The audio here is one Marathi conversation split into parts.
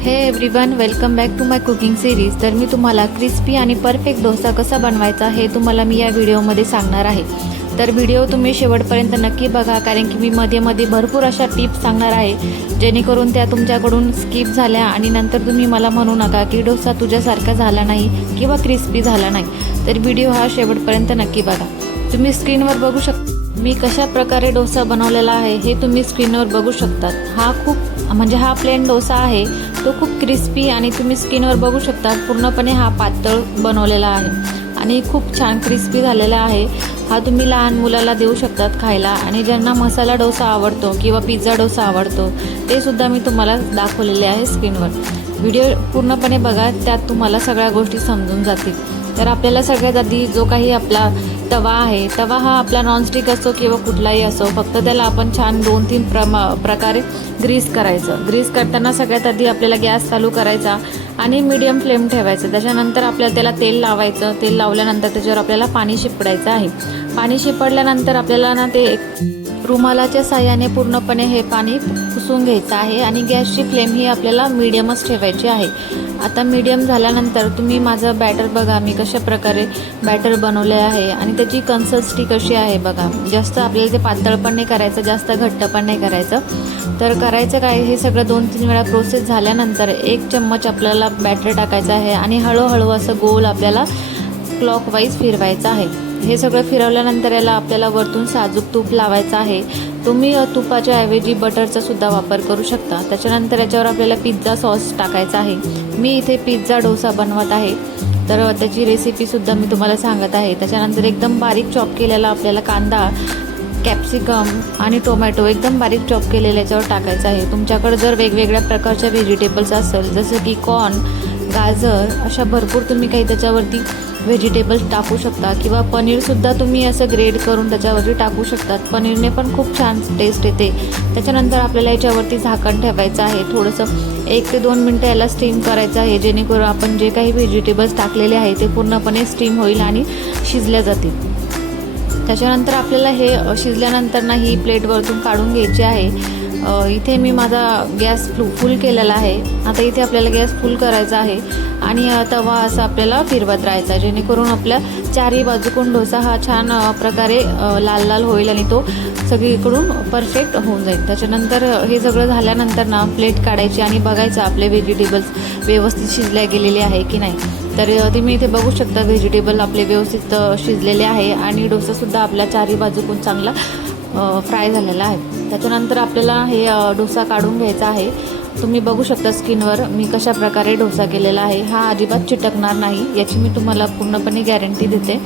हे everyone, welcome back to my cooking series. तर मी तुम्हाला क्रिस्पी आणि परफेक्ट डोसा कसा बनवायचा हे तुम्हाला मी या व्हिडिओमध्ये सांगणार आहे। तर व्हिडिओ तुम्ही शेवटपर्यंत नक्की बघा, कारण की मी मध्ये मध्ये भरपूर अशा टिप्स सांगणार आहे जेणेकरून त्या तुमच्याकडून स्किप झाल्या आणि नंतर तुम्ही मला म्हणू नका की डोसा तुझ्यासारखा झाला नाही किंवा क्रिस्पी झाला नाही। तर व्हिडिओ हा शेवटपर्यंत नक्की बघा। तुम्ही स्क्रीनवर बघू शकता मी कशा प्रकारे डोसा बनवलेला आहे हे तुम्ही स्क्रीनवर बघू शकतात। हा प्लेन डोसा आहे, तो खूप क्रिस्पी आणि तुम्ही स्क्रीनवर बघू शकता पूर्णपणे हा पातळ बनवलेला आहे आणि खूप छान क्रिस्पी झालेला आहे। हा तुम्ही लहान मुलाला देऊ शकतात खायला, आणि ज्यांना मसाला डोसा आवडतो किंवा पिझ्झा डोसा आवडतो ते सुद्धा मी तुम्हाला दाखवलेले आहे स्क्रीनवर। व्हिडिओ पूर्णपणे बघा, त्यात तुम्हाला सगळ्या गोष्टी समजून जातील। तर आपल्याला सगळ्यात आधी जो काही आपला तवा आहे, तवा हा आपला नॉनस्टिक असो किंवा कुठलाही असो, फक्त त्याला आपण छान 2-3 प्रकारे ग्रीस करायचं। ग्रीस करताना सगळ्यात आधी आपल्याला गॅस चालू करायचा आणि मीडियम फ्लेम ठेवायचं। त्याच्यानंतर आपल्याला त्याला तेल लावायचं। तेल लावल्यानंतर त्याच्यावर आपल्याला पाणी शिपडायचं आहे। पाणी शिपडल्यानंतर आपल्याला ना ते रुमालाच्या साह्याने पूर्णपणे हे पाणी पुसून घ्यायचं आहे आणि गॅसची फ्लेम ही आपल्याला मीडियमच ठेवायची आहे। आता मीडियम झाल्यानंतर तुम्ही माझं बॅटर बघा, मी कशा प्रकारे बॅटर बनवले आहे आणि त्याची कन्सिस्टन्सी कशी आहे बघा। जास्त आपल्याला ते पातळ पण नाही करायचं, जास्त घट्ट पण नाही करायचं। तर करायचं काय, हे सगळं 2-3 वेळा प्रोसेस झाल्यानंतर 1 चम्मच आपल्याला बॅटर टाकायचं आहे आणि हळूहळू असं गोल आपल्याला क्लॉकवाईज फिरवायचं आहे। हे सगळं फिरवल्यानंतर याला आपल्याला वरतून साजूक तूप लावायचं आहे। तुम्ही तुपाच्या ऐवजी बटरचा सुद्धा वापर करू शकता। त्याच्यानंतर याच्यावर आपल्याला पिझ्झा सॉस टाकायचा आहे। मी इथे पिझ्झा डोसा बनवत आहे, तर त्याची रेसिपीसुद्धा मी तुम्हाला सांगत आहे। त्याच्यानंतर एकदम बारीक चॉप केलेला आपल्याला कांदा, कॅप्सिकम आणि टोमॅटो एकदम बारीक चॉप केलेले याच्यावर टाकायचं आहे। तुमच्याकडे जर वेगवेगळ्या प्रकारच्या व्हेजिटेबल्स असेल, जसं की कॉर्न, गाजर, अशा भरपूर तुम्ही काही त्याच्यावरती व्हेजिटेबल्स टाकू शकता, किंवा पनीरसुद्धा तुम्ही असं ग्रेड करून त्याच्यावरती टाकू शकतात। पनीरने पण खूप छान टेस्ट येते। त्याच्यानंतर आपल्याला याच्यावरती झाकण ठेवायचं आहे। थोडंसं 1 ते 2 मिनटं याला स्टीम करायचं आहे, जेणेकरून आपण जे काही व्हेजिटेबल्स टाकलेले आहे ते पूर्णपणे स्टीम होईल आणि शिजल्या जातील। त्याच्यानंतर आपल्याला हे शिजल्यानंतर ना ही प्लेट वरतून काढून घ्यायची आहे। इथे मी माझा गॅस फुल केलेला आहे। आता इथे आपल्याला गॅस फुल करायचा आहे आणि तवा असा आपल्याला फिरवत राहायचा, जेणेकरून आपल्या चारही बाजूकडून डोसा हा छान प्रकारे लाल लाल होईल आणि तो सगळीकडून परफेक्ट होऊन जाईल। त्याच्यानंतर हे सगळं झाल्यानंतर ना प्लेट काढायची आणि बघायचं आपले व्हेजिटेबल्स व्यवस्थित शिजल्या गेलेले आहे की नाही। तर तुम्ही इथे बघू शकता व्हेजिटेबल आपले व्यवस्थित शिजलेले आहे आणि डोसासुद्धा आपल्या चारही बाजूकडून चांगला फ्राय झालेला आहे। त्याच्यानंतर आपल्याला हे डोसा काढून घ्यायचा आहे। तुम्ही बघू शकता स्क्रीनवर मी कशा प्रकारे डोसा केलेला आहे। हा अजिबात चिटकणार नाही, याची मी तुम्हाला पूर्णपणे गॅरंटी देते।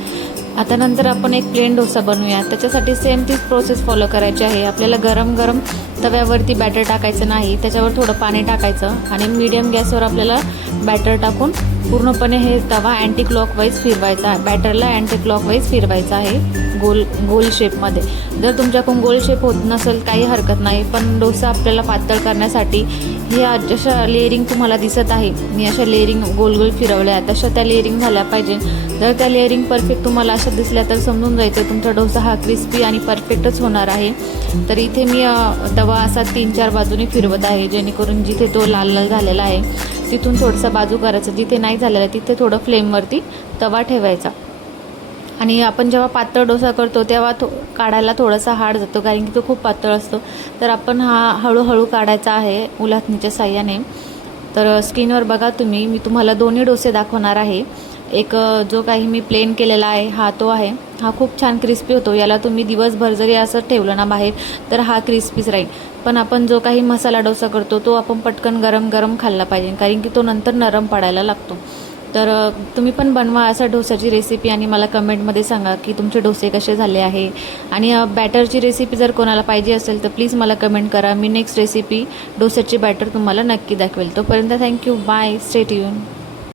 आता नंतर आपण एक प्लेन डोसा बनवूया। त्याच्यासाठी सेम तीच प्रोसेस फॉलो करायची आहे। आपल्याला गरम गरम तव्यावरती बॅटर टाकायचं नाही, त्याच्यावर थोडं पाणी टाकायचं आणि मीडियम गॅसवर आपल्याला बॅटर टाकून पूर्णपणे हे तवा अँटी क्लॉकवाईज फिरवायचा आहे। बॅटरला अँटी क्लॉकवाईज फिरवायचं आहे गोल शेपमध्ये। जर तुमच्याकडून गोल शेप होत नसेल काही हरकत नाही, पण डोसा आपल्याला पातळ करण्यासाठी हे जशा लेअरिंग तुम्हाला दिसत आहे, मी अशा लेअरिंग गोल गोल फिरवल्या तशा त्या लेअरिंग झाल्या पाहिजे। जर त्या लेअरिंग परफेक्ट तुम्हाला अशा दिसल्या तर समजून जायचं तुमचा डोसा हा क्रिस्पी आणि परफेक्टच होणार आहे। तर इथे मी तवा असा 3-4 बाजूने फिरवत आहे, जेणेकरून जिथे तो लाल लाल झालेला आहे तिथून थोडंसं बाजू करायचं, जिथे नाही झालेलं आहे तिथे थोडं फ्लेमवरती तवा ठेवायचा। आणि आपण जेव्हा पातळ डोसा करतो तेव्हा काढायला थोडासा हार्ड जातो, कारण की तो खूप पातळ असतो। तर आपण हा हळूहळू काढायचा आहे उलथणीच्या साह्याने। तर स्क्रीनवर बघा तुम्ही, मी तुम्हाला दोन्ही डोसे दाखवणार आहे। एक जो काही मी प्लेन केलेला आहे तो आहे, हा खूप छान क्रिस्पी होतो। याला तुम्ही दिवसभर जरी असं ठेवलं ना बाहेर तर हा क्रिस्पीच राहील। पण आपण जो काही मसाला डोसा करतो तो आपण पटकन गरम गरम खाल्ला पाहिजे, कारण की तो नंतर नरम पडायला लागतो। तर तुम्ही पण बनवा असा डोसाची रेसिपी आणि मला कमेंटमध्ये सांगा की तुमचे डोसे कसे झाले आहे। आणि बॅटरची रेसिपी जर कोणाला पाहिजे असेल तर प्लीज मला कमेंट करा। मी नेक्स्ट रेसिपी डोसाची बॅटर तुम्हाला नक्की दाखवेल। तोपर्यंत थँक्यू, बाय, स्टे ट्यून।